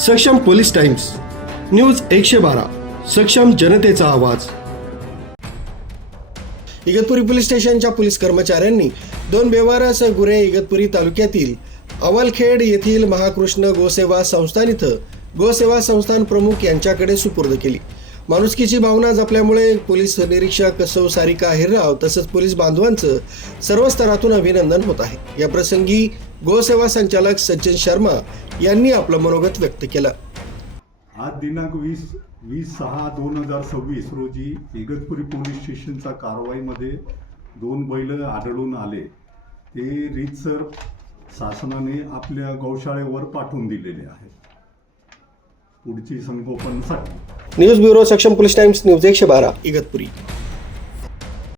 सक्षम police times news 112 सक्षम जनतेचा आवाज। इगतपुरी पोलीस स्टेशनच्या पोलीस कर्मचाऱ्यांनी 2 बेवारस गुरे इगतपुरी तालुक्यातील अवलखेड येथील महाकृष्ण गोसेवा संस्थान इथं गोसेवा संस्थान प्रमुख यांच्याकडे सुपूर्द केली। माणुसकीची भावना जपल्यामुळे पोलीस निरीक्षक सौ सारिका हिरराव तसंच पोलीस बांधवांचं सर्व स्तरातून अभिनंदन होत आहे। या प्रसंगी गोसेवा संचालक सचिन शर्मा यांनी आपलं मनोगत व्यक्त केलं। आज दिनांक 20/6/2026 रोजी इगतपुरी पोलीस स्टेशनच्या कारवाईमध्ये 2 बैल आढळून आले। ते रीतसर शासनाने आपल्या गौशाळेवर पाठवून दिलेले आहेत पुढची संगोपनासाठी। न्यूज ब्युरो सक्षम पोलीस टाइम्स न्यूज 112 इगतपुरी।